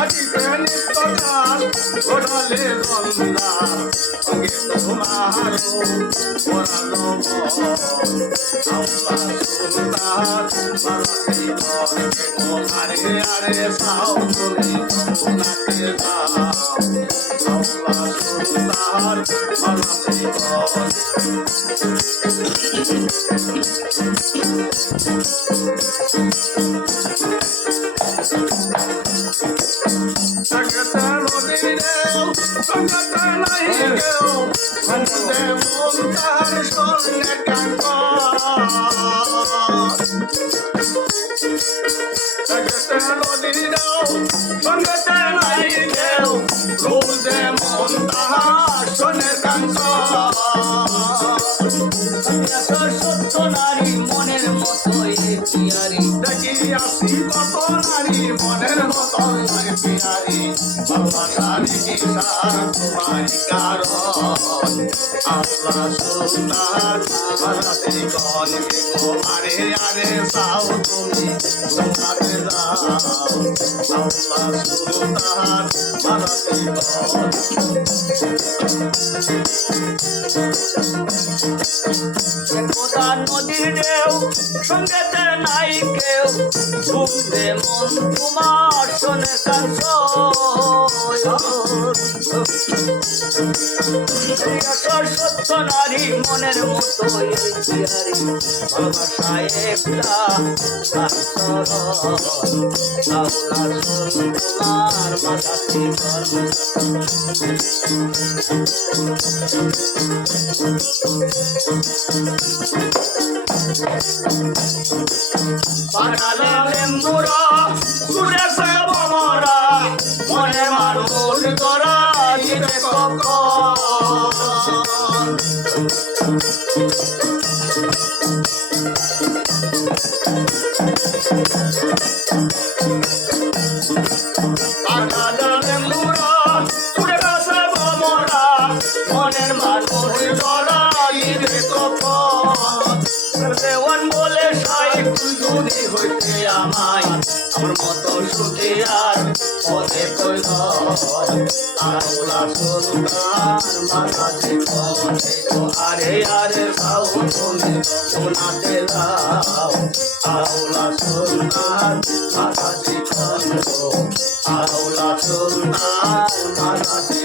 আজিতে নিত্যকাল ঘোরালে গন্ধার সঙ্গে তোমার পরালো আল্লাহ সুলতান মারাতে আরে আরে সাও তুমি নাতে যাও আল্লাহ সুলতান মারাতে সঙ্গতে নদীরেও সঙ্গতে নাই কেউ সঙ্গতে মন তার সঙ্গে কাঙ্গ সঙ্গতে নদীরেও সঙ্গতে নাই কেউ রোদে মন তাহার সঙ্গে কাঙ্গ সত্য নারী মনের মতো পিয়ারি দেখি আসি কত নারী মনের মতো পিয়ারি ভালোবাসারি কিসার তোমারি কারণ আল্লাহ সুলতান মারাতে গন গো আরে আরে সাও তুমি তোমাতে যাও আল্লাহ সুলতান মারাতে গন কোথা নদীর ঢেউ সঙ্গেতে নাই কেউ ঘুমবে মন তোমার শোনে কাঞ্চ সত্য নারী মনের মতো পিয়ারি ভালোবাসায় একটা তোমার মাথাতে বানালে লেম্বুরা সুরে সে বমরা মনে মানুষ তোরা দিবে কখন বানালে লেম্বুরা সুরে সে বমরা মনের মানুষ তোরা দিবে কখন দেওয়ান বলে সাহেব যদি হইতে আমায় আমার মতো সুখে আর পদে কইল আল্লাহ সুলতান মাথাতে আরে আরে সাউ তুমি শোনাতে দাও আল্লাহ সুলতান মাথাতে আল্লাহ সুলতান মাথাতে